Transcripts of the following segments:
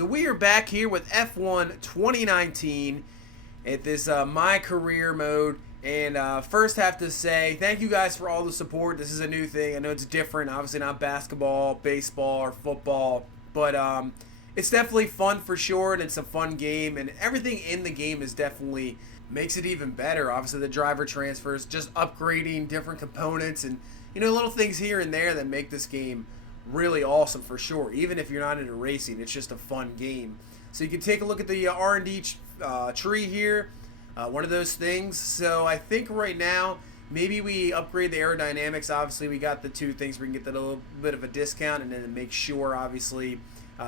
So we are back here with F1 2019 at this My Career mode. And first have to say thank you guys for all the support. This is a new thing. I know it's different. Obviously not basketball, baseball, or football. But it's definitely fun for sure, and it's a fun game. And everything in the game is definitely makes it even better. Obviously the driver transfers, just upgrading different components and, you know, little things here and there that make this game really awesome for sure. Even if you're not into racing, it's just a fun game. So you can take a look at the R&D tree here. One of those things. So I think right now maybe we upgrade the aerodynamics. Obviously we got the two things we can get that a little bit of a discount, and then make sure obviously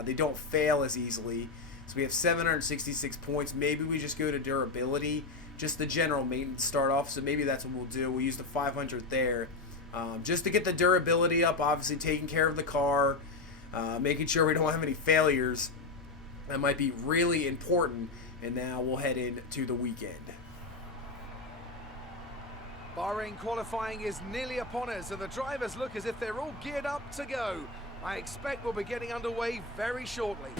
they don't fail as easily. So we have 766 points. Maybe we just go to durability, just the general maintenance start off. So maybe that's what we'll do. We'll use the 500 there, just to get the durability up. Obviously taking care of the car, making sure we don't have any failures. That might be really important. And now we'll head into the weekend. Bahrain qualifying is nearly upon us, and the drivers look as if they're all geared up to go. I expect we'll be getting underway very shortly.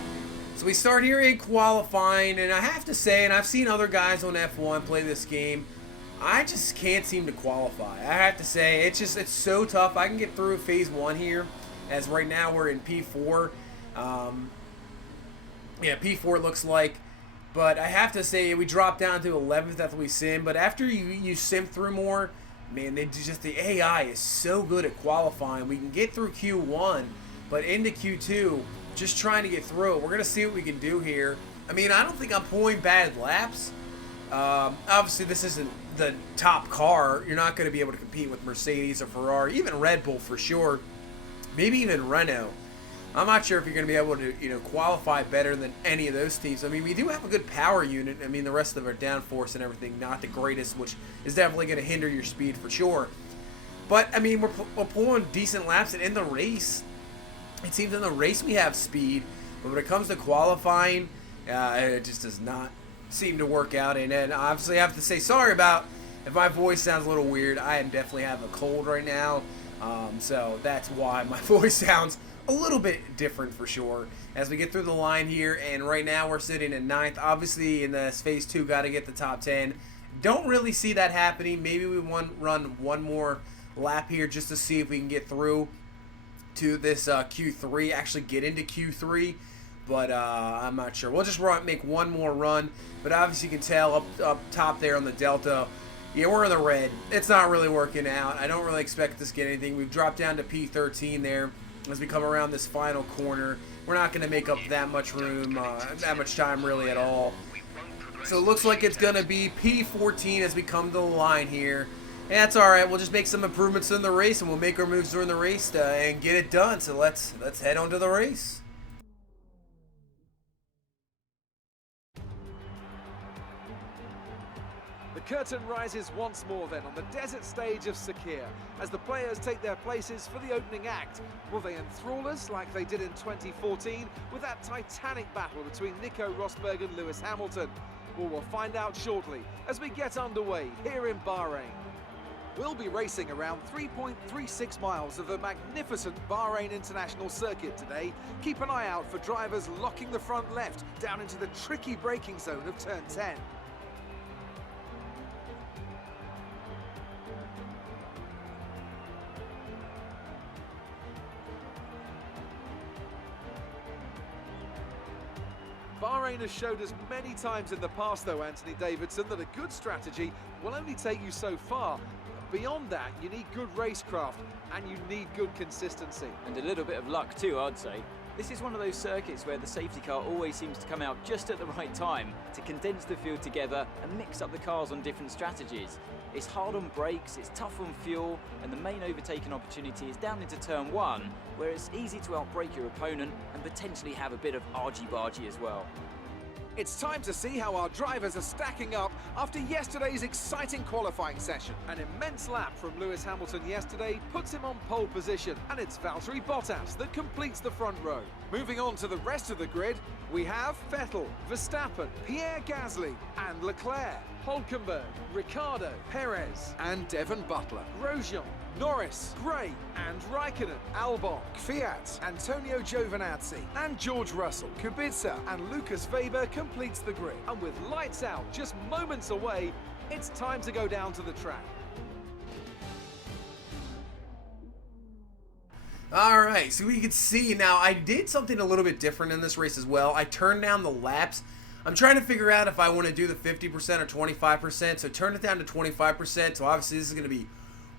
So we start here in qualifying, and I have to say, and I've seen other guys on F1 play this game, I just can't seem to qualify. I have to say, it's so tough. I can get through phase 1 here, as right now we're in P4. Yeah, P4 looks like. But I have to say, we dropped down to 11th after we sim. But after you sim through more, man, the AI is so good at qualifying. We can get through Q1, but into Q2, just trying to get through it. We're going to see what we can do here. I mean, I don't think I'm pulling bad laps. Obviously, this isn't the top car. You're not going to be able to compete with Mercedes or Ferrari, even Red Bull for sure, maybe even Renault. I'm not sure if you're going to be able to, you know, qualify better than any of those teams. I mean, we do have a good power unit. I mean, the rest of our downforce and everything, not the greatest, which is definitely going to hinder your speed for sure. But, I mean, we're pulling decent laps, and in the race, it seems in the race we have speed. But when it comes to qualifying, it just does not seem to work out. And then, obviously, I have to say sorry about if my voice sounds a little weird. I definitely have a cold right now, so that's why my voice sounds a little bit different for sure as we get through the line here. And right now we're sitting in 9th. Obviously in this phase 2 got to get the top 10. Don't really see that happening. Maybe we run one more lap here just to see if we can get through to this Q3, actually get into Q3, but I'm not sure. We'll just make one more run. But obviously you can tell up top there on the Delta, yeah, we're in the red. It's not really working out. I don't really expect this to get anything. We've dropped down to P13 there. As we come around this final corner, we're not going to make up that much room, that much time really at all. So it looks like it's going to be P14 as we come to the line here. And that's all right. We'll just make some improvements in the race, and we'll make our moves during the race and get it done. So let's head on to the race. The curtain rises once more then on the desert stage of Sakir as the players take their places for the opening act. Will they enthrall us like they did in 2014 with that titanic battle between Nico Rosberg and Lewis Hamilton? Well, we'll find out shortly as we get underway here in Bahrain. We'll be racing around 3.36 miles of the magnificent Bahrain International Circuit today. Keep an eye out for drivers locking the front left down into the tricky braking zone of turn 10. Bahrain has showed us many times in the past, though, Anthony Davidson, that a good strategy will only take you so far. Beyond that, you need good racecraft and you need good consistency. And a little bit of luck too, I'd say. This is one of those circuits where the safety car always seems to come out just at the right time to condense the field together and mix up the cars on different strategies. It's hard on brakes, it's tough on fuel, and the main overtaking opportunity is down into turn 1, where it's easy to outbrake your opponent and potentially have a bit of argy-bargy as well. It's time to see how our drivers are stacking up after yesterday's exciting qualifying session. An immense lap from Lewis Hamilton yesterday puts him on pole position, and it's Valtteri Bottas that completes the front row. Moving on to the rest of the grid, we have Vettel, Verstappen, Pierre Gasly and Leclerc, Hülkenberg, Ricciardo, Perez and Devon Butler, Grosjean, Norris, Gray and Raikkonen, Albon, Fiat, Antonio Giovinazzi and George Russell, Kubica and Lucas Weber completes the grid. And with lights out just moments away, it's time to go down to the track. Alright, so we can see now I did something a little bit different in this race as well. I turned down the laps. I'm trying to figure out if I want to do the 50% or 25%, so turn it down to 25%. So obviously this is going to be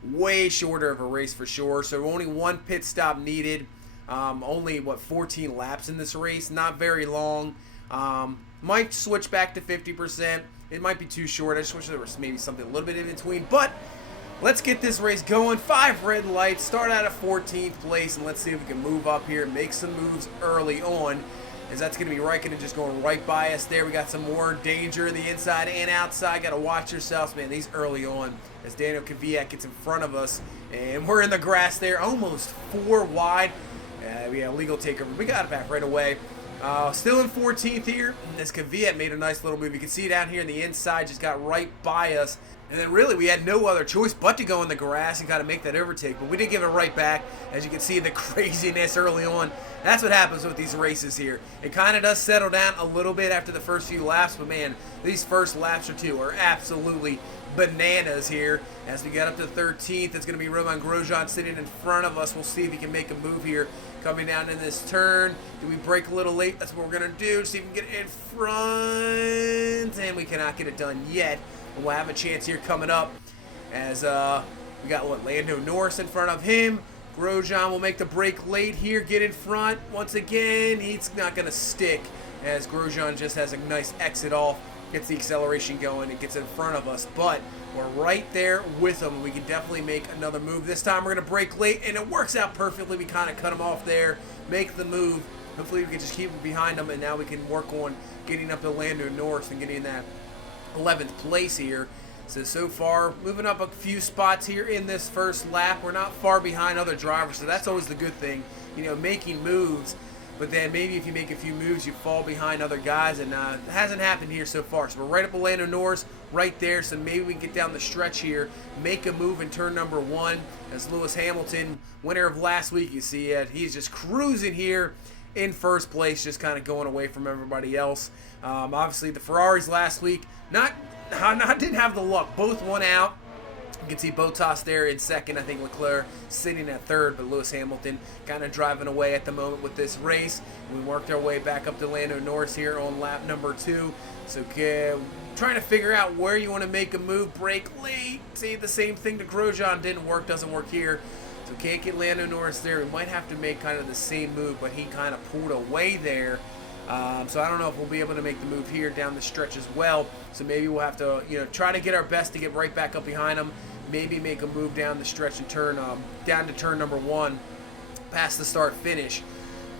way shorter of a race for sure. So only one pit stop needed. Only, 14 laps in this race. Not very long. Might switch back to 50%. It might be too short. I just wish there was maybe something a little bit in between. But let's get this race going. 5 red lights. Start out at 14th place. And let's see if we can move up here. Make some moves early on. As that's going to be Raikkonen just going right by us there. We got some more danger in the inside and outside. Got to watch yourselves, man. These early on as Daniel Kvyat gets in front of us. And we're in the grass there. Almost 4 wide. We had a legal takeover. We got it back right away. Still in 14th here. As Kvyat made a nice little move. You can see down here in the inside. Just got right by us. And then really we had no other choice but to go in the grass and kind of make that overtake. But we did give it right back. As you can see the craziness early on. That's what happens with these races here. It kind of does settle down a little bit after the first few laps. But man, these first laps or two are absolutely bananas here. As we get up to 13th, it's going to be Romain Grosjean sitting in front of us. We'll see if he can make a move here. Coming down in this turn. Do we brake a little late? That's what we're going to do. See if we can get in front. And we cannot get it done yet. But we'll have a chance here coming up. As we got, Lando Norris in front of him. Grosjean will make the break late here. Get in front. Once again, he's not going to stick. As Grosjean just has a nice exit off. Gets the acceleration going. It gets in front of us. But we're right there with him. We can definitely make another move. This time we're going to break late, and it works out perfectly. We kind of cut him off there, make the move. Hopefully we can just keep him behind him, and now we can work on getting up to Lando Norris and getting that 11th place here. So far, moving up a few spots here in this first lap. We're not far behind other drivers, so that's always the good thing. You know, making moves. But then maybe if you make a few moves, you fall behind other guys, and it hasn't happened here so far. So we're right up with Lando Norris, right there. So maybe we can get down the stretch here, make a move in turn number 1. As Lewis Hamilton, winner of last week, you see it. He's just cruising here in first place, just kind of going away from everybody else. Obviously, the Ferraris last week, didn't have the luck. Both won out. You can see Bottas there in second. I think Leclerc sitting at third, but Lewis Hamilton kind of driving away at the moment with this race. We worked our way back up to Lando Norris here on lap number 2. So trying to figure out where you want to make a move. Break late. See, the same thing to Grosjean didn't work, doesn't work here. So can't get Lando Norris there. We might have to make kind of the same move, but he kind of pulled away there. So I don't know if we'll be able to make the move here down the stretch as well. So maybe we'll have to, try to get our best to get right back up behind him. Maybe make a move down the stretch and turn down to turn number 1, past the start finish.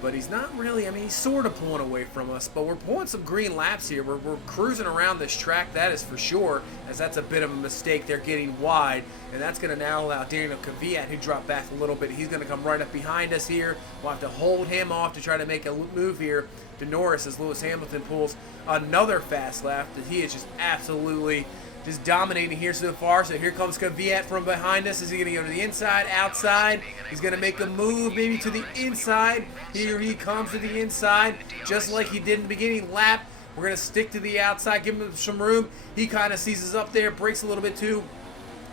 But he's not really, he's sort of pulling away from us. But we're pulling some green laps here. We're cruising around this track, that is for sure, as that's a bit of a mistake. They're getting wide, and that's going to now allow Daniel Kvyat, who dropped back a little bit. He's going to come right up behind us here. We'll have to hold him off to try to make a move here to Norris as Lewis Hamilton pulls another fast lap. That he is just absolutely just dominating here so far. So here comes Kvyat from behind us. Is he going to go to the inside, outside? He's going to make a move maybe to the inside. Here he comes to the inside, just like he did in the beginning lap. We're going to stick to the outside, give him some room. He kind of seizes up there, breaks a little bit too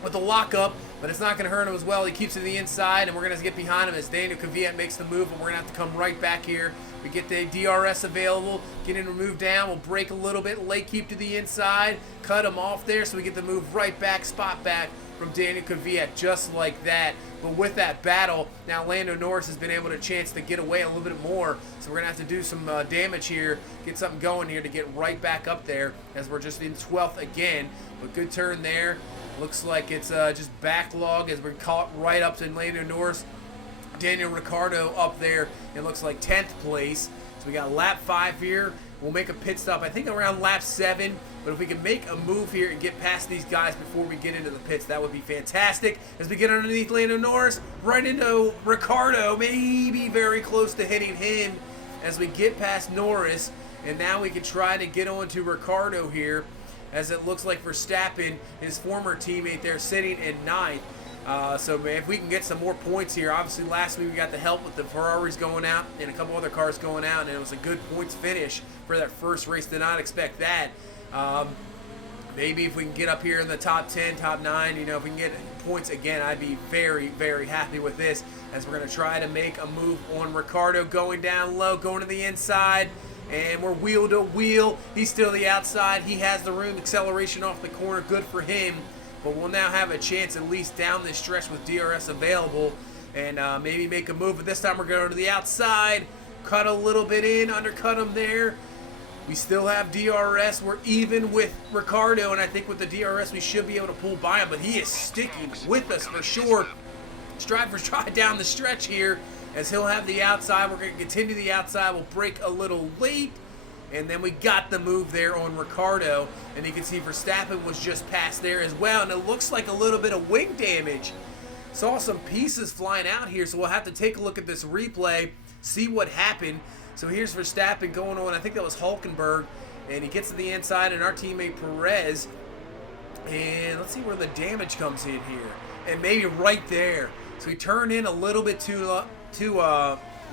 with the lockup, but it's not going to hurt him as well. He keeps to the inside, and we're going to get behind him as Daniel Kvyat makes the move, and we're going to have to come right back here. We get the DRS available, get him to move down. We'll break a little bit, late keep to the inside, cut him off there, so we get the move right back, spot back from Daniel Kvyat, just like that. But with that battle, now Lando Norris has been able to chance to get away a little bit more, so we're going to have to do some damage here, get something going here to get right back up there, as we're just in 12th again. But good turn there. Looks like it's just backlog as we're caught right up to Lando Norris. Daniel Ricciardo up there, it looks like 10th place. So we got lap 5 here. We'll make a pit stop, I think around lap 7. But if we can make a move here and get past these guys before we get into the pits, that would be fantastic. As we get underneath Lando Norris, right into Ricciardo, maybe very close to hitting him as we get past Norris. And now we can try to get on to Ricciardo here, as it looks like Verstappen, his former teammate there, sitting in 9th. So man, if we can get some more points here, obviously last week we got the help with the Ferraris going out and a couple other cars going out, and it was a good points finish for that first race. Did not expect that. Maybe if we can get up here in the top 10, top 9, you know, if we can get points again, I'd be very, very happy with this, as we're going to try to make a move on Ricardo, going down low, going to the inside, and we're wheel to wheel. He's still the outside. He has the room, acceleration off the corner, good for him. But we'll now have a chance at least down this stretch with DRS available, and maybe make a move. But this time we're going to the outside, cut a little bit in, undercut him there. We still have DRS. We're even with Ricardo, and I think with the DRS we should be able to pull by him, but he is sticking with us for sure. Striver's trying down the stretch here, as he'll have the outside. We're going to continue the outside. We'll break a little late, and then we got the move there on Ricardo, and you can see Verstappen was just past there as well, and it looks like a little bit of wing damage. Saw some pieces flying out here, so we'll have to take a look at this replay, see what happened. So here's Verstappen going on, I think that was Hulkenberg, and he gets to the inside, and our teammate Perez, and let's see where the damage comes in here, and maybe right there. So he turned in a little bit too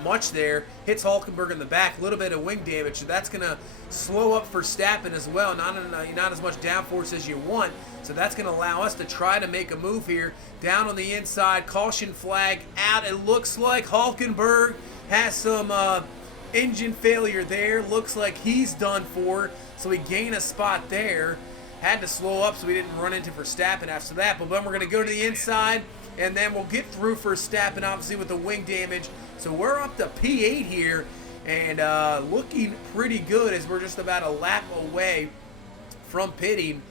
much there, hits Hulkenberg in the back, a little bit of wing damage, so that's going to slow up Verstappen as well, not as much downforce as you want, so that's going to allow us to try to make a move here, down on the inside, caution flag out. It looks like Hulkenberg has some engine failure there. Looks like he's done for, so we gain a spot there. Had to slow up so we didn't run into Verstappen after that, but then we're going to go to the inside, and then we'll get through Verstappen, obviously, with the wing damage. So we're up to P8 here, and looking pretty good, as we're just about a lap away from pitting.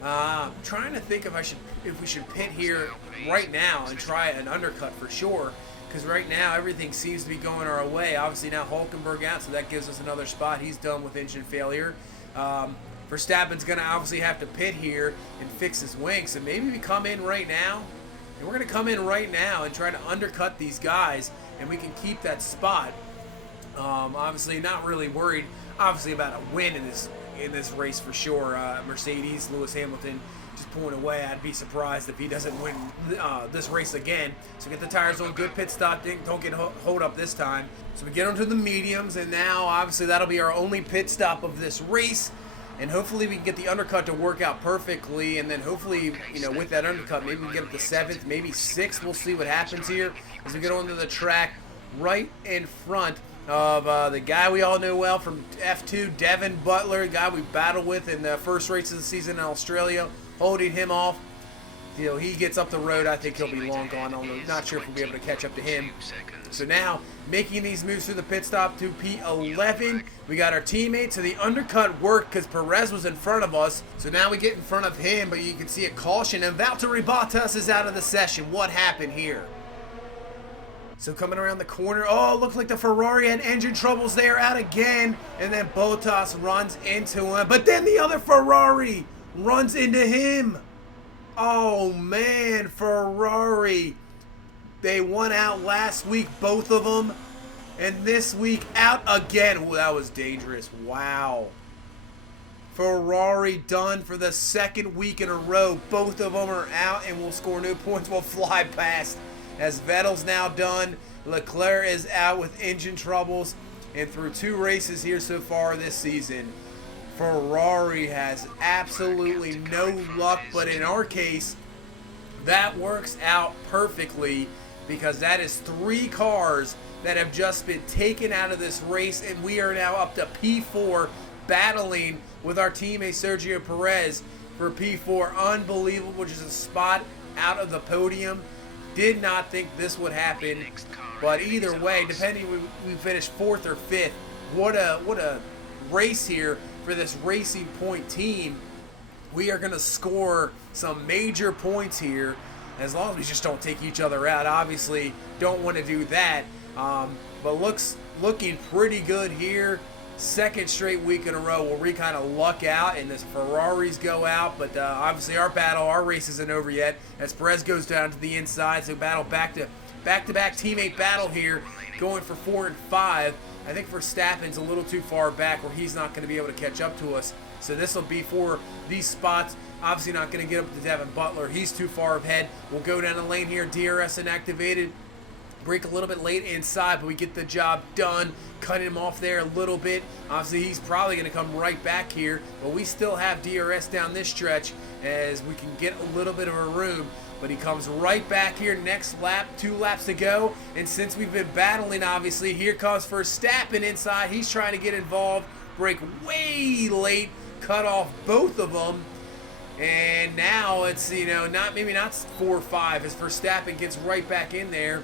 Trying to think if we should pit here right now and try an undercut for sure, because right now everything seems to be going our way. Obviously now Hulkenberg out, so that gives us another spot. He's done with engine failure. Verstappen's going to obviously have to pit here and fix his wing, so maybe we come in right now, and we're going to come in right now and try to undercut these guys, and we can keep that spot. Obviously not really worried, obviously, about a win in this race for sure. Mercedes, Lewis Hamilton just pulling away. I'd be surprised if he doesn't win this race again. So get the tires on, good pit stop, don't get hold up this time. So we get onto the mediums, and now obviously that'll be our only pit stop of this race. And hopefully we can get the undercut to work out perfectly, and then hopefully, you know, with that undercut, maybe we can get up to 7th, maybe 6th. We'll see what happens here as we get onto the track right in front of the guy we all know well from F2, Devin Butler, the guy we battled with in the first race of the season in Australia, holding him off. You know, he gets up the road, I think he'll be long gone. I'm not sure if we'll be able to catch up to him. So now, making these moves through the pit stop to P11. We got our teammates, so the undercut worked because Perez was in front of us. So now we get in front of him, but you can see a caution, and Valtteri Bottas is out of the session. What happened here? So coming around the corner, oh, it looked like the Ferrari had engine troubles there, out again. And then Bottas runs into him, but then the other Ferrari runs into him. Oh man, Ferrari. They won out last week, both of them. And this week, out again. Oh, that was dangerous. Wow. Ferrari done for the second week in a row. Both of them are out, and we'll score no points. We'll fly past. As Vettel's now done. Leclerc is out with engine troubles. And through 2 races here so far this season, Ferrari has absolutely no luck. But in our case, that works out perfectly, because that is 3 cars that have just been taken out of this race, and we are now up to P4, battling with our teammate Sergio Perez for P4. Unbelievable, just a spot out of the podium. Did not think this would happen, but either way, depending we finish 4th or 5th, what a race here for this Racing Point team. We are going to score some major points here, as long as we just don't take each other out. Obviously, don't want to do that, but looking pretty good here. 2nd straight week in a row where we kind of luck out and the Ferraris go out, but obviously our race isn't over yet, as Perez goes down to the inside. So battle back-to-back teammate battle here, going for 4 and 5. I think Verstappen's a little too far back where he's not going to be able to catch up to us. So this will be for these spots. Obviously not going to get up to Devin Butler. He's too far ahead. We'll go down the lane here. DRS inactivated. Break a little bit late inside, but we get the job done. Cutting him off there a little bit. Obviously, he's probably going to come right back here, but we still have DRS down this stretch as we can get a little bit of a room. But he comes right back here next lap, 2 laps to go. And since we've been battling, obviously, here comes Verstappen inside. He's trying to get involved. Break way late. Cut off both of them. And now it's, maybe not 4 or 5 as Verstappen gets right back in there,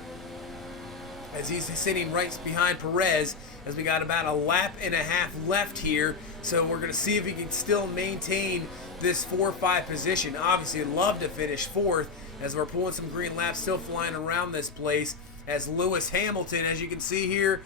as he's sitting right behind Perez, as we got about a lap and a half left here. So we're going to see if he can still maintain this 4-5 position. Obviously, I'd love to finish 4th as we're pulling some green laps, still flying around this place. As Lewis Hamilton, as you can see here,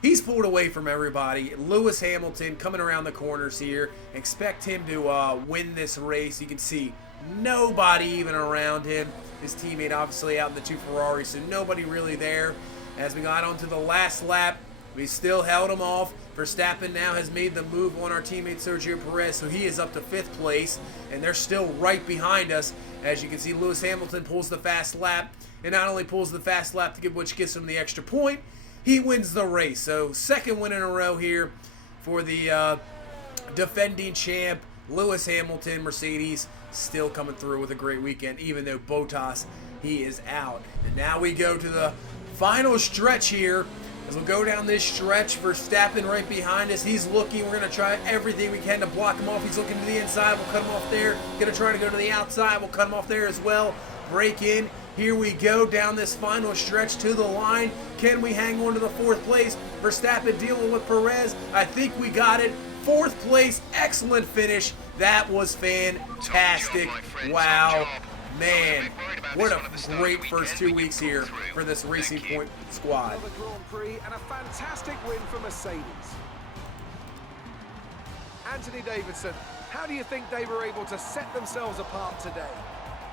he's pulled away from everybody. Lewis Hamilton coming around the corners here. Expect him to win this race. You can see nobody even around him. His teammate obviously out in the 2 Ferraris, so nobody really there. As we got onto the last lap, we still held him off. Verstappen now has made the move on our teammate Sergio Perez, so he is up to 5th place, and they're still right behind us. As you can see, Lewis Hamilton pulls the fast lap, and not only pulls the fast lap, which gives him the extra point, he wins the race. So 2nd win in a row here for the defending champ, Lewis Hamilton. Mercedes still coming through with a great weekend, even though Bottas, he is out. And now we go to the final stretch here. As we'll go down this stretch, Verstappen right behind us. He's looking. We're going to try everything we can to block him off. He's looking to the inside. We'll cut him off there. Going to try to go to the outside. We'll cut him off there as well. Break in. Here we go down this final stretch to the line. Can we hang on to the 4th place? Verstappen dealing with Perez. I think we got it. 4th place. Excellent finish. That was fantastic. Wow. Man, what a great first 2 weeks here for this Racing Point squad. Another Grand Prix and a fantastic win for Mercedes. Anthony Davidson, how do you think they were able to set themselves apart today?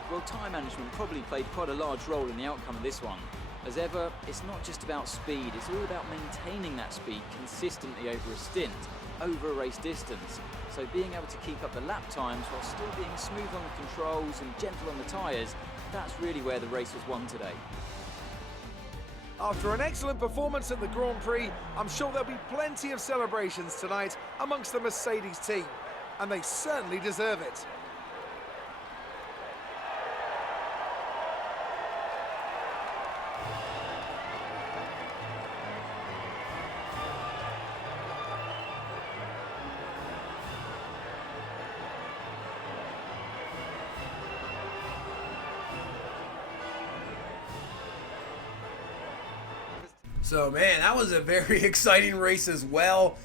Well, time management probably played quite a large role in the outcome of this one. As ever, it's not just about speed, it's all about maintaining that speed consistently over a stint, over a race distance. So being able to keep up the lap times while still being smooth on the controls and gentle on the tyres, that's really where the race was won today. After an excellent performance at the Grand Prix, I'm sure there'll be plenty of celebrations tonight amongst the Mercedes team, and they certainly deserve it. So, man, that was a very exciting race as well.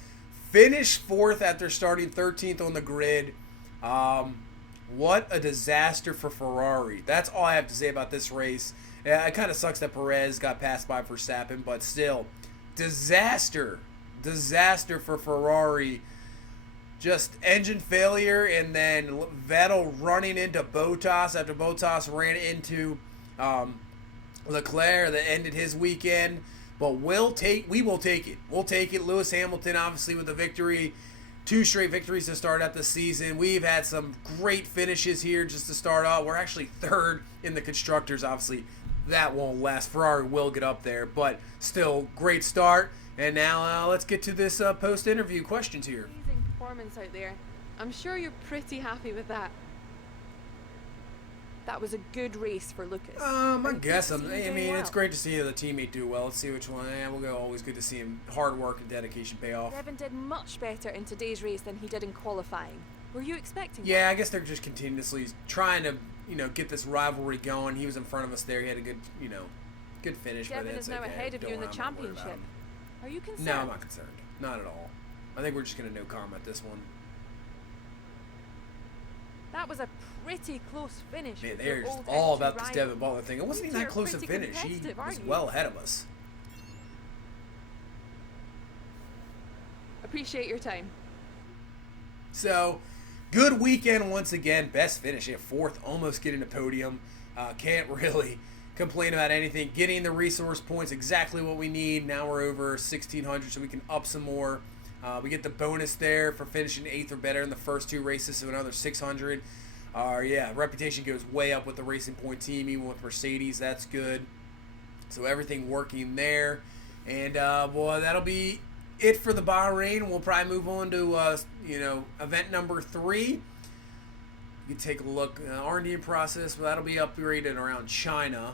Finished 4th after starting 13th on the grid. What a disaster for Ferrari. That's all I have to say about this race. Yeah, it kind of sucks that Perez got passed by Verstappen, but still, disaster. Disaster for Ferrari. Just engine failure, and then Vettel running into Bottas after Bottas ran into Leclerc that ended his weekend. But we will take it. We'll take it. Lewis Hamilton, obviously, with the victory. 2 straight victories to start out the season. We've had some great finishes here just to start off. We're actually 3rd in the Constructors. Obviously, that won't last. Ferrari will get up there. But still, great start. And now let's get to this post-interview questions here. Amazing performance out there. I'm sure you're pretty happy with that. That was a good race for Lucas. I guess. I mean, it's great to see the teammate do well. Let's see which one. We'll go. Always good to see him. Hard work and dedication pay off. Devin did much better in today's race than he did in qualifying. Were you expecting that? Yeah, I guess they're just continuously trying to, get this rivalry going. He was in front of us there. He had a good, good finish. Devin but is now ahead of you in the championship. Are you concerned? No, I'm not concerned. Not at all. I think we're just going to no comment this one. That was a pretty close finish. Man, they're just all about this Devin Butler thing. It wasn't even that close to finish. He was well ahead of us. Appreciate your time. So, good weekend once again. Best finish at 4th, almost getting a podium. Can't really complain about anything. Getting the resource points, exactly what we need. Now we're over 1,600, so we can up some more. We get the bonus there for finishing 8th or better in the first 2 races, so another 600. Yeah, reputation goes way up with the Racing Point team, even with Mercedes. That's good. So everything working there. And, well, that'll be it for the Bahrain. We'll probably move on to, event number 3. You can take a look. R&D process, well, that'll be upgraded around China.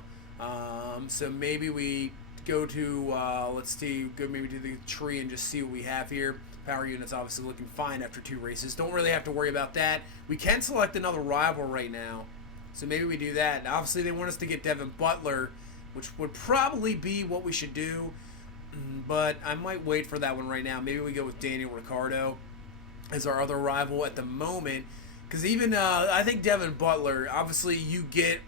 So maybe we go to, let's see, go maybe to the tree and just see what we have here. Power unit's obviously looking fine after 2 races. Don't really have to worry about that. We can select another rival right now. So maybe we do that. Now, obviously, they want us to get Devin Butler, which would probably be what we should do. But I might wait for that one right now. Maybe we go with Daniel Ricciardo as our other rival at the moment. Because even, I think Devin Butler, obviously you get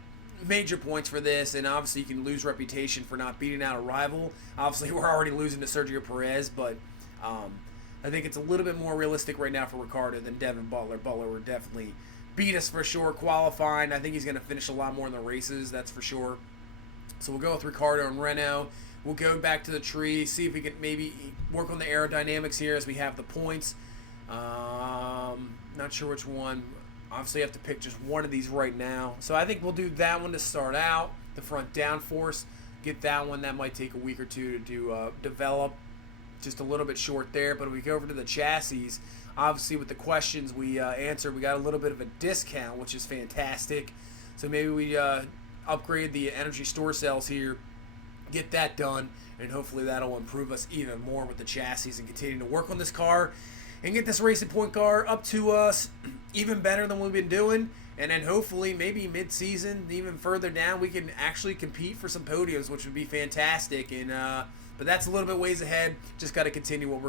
major points for this, and obviously you can lose reputation for not beating out a rival. Obviously we're already losing to Sergio Perez, but I think it's a little bit more realistic right now for Ricciardo than Devin Butler. Butler would definitely beat us for sure qualifying. I think he's going to finish a lot more in the races, that's for sure. So we'll go with Ricciardo and Renault. We'll go back to the tree, see if we can maybe work on the aerodynamics here as we have the points. Not sure which one. Obviously, you have to pick just one of these right now. So I think we'll do that one to start out. The front downforce. Get that one. That might take a week or two to develop. Just a little bit short there. But if we go over to the chassis, obviously with the questions we answered, we got a little bit of a discount, which is fantastic. So maybe we upgrade the energy store cells here. Get that done. And hopefully that'll improve us even more with the chassis and continue to work on this car. And get this Racing Point car up to us even better than we've been doing. And then hopefully maybe mid-season, even further down, we can actually compete for some podiums, which would be fantastic. And but that's a little bit ways ahead. Just got to continue what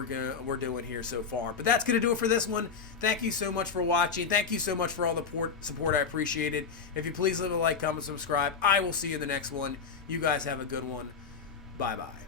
we're doing here so far. But that's going to do it for this one. Thank you so much for watching. Thank you so much for all the support. I appreciate it. If you please leave a like, comment, subscribe. I will see you in the next one. You guys have a good one. Bye-bye.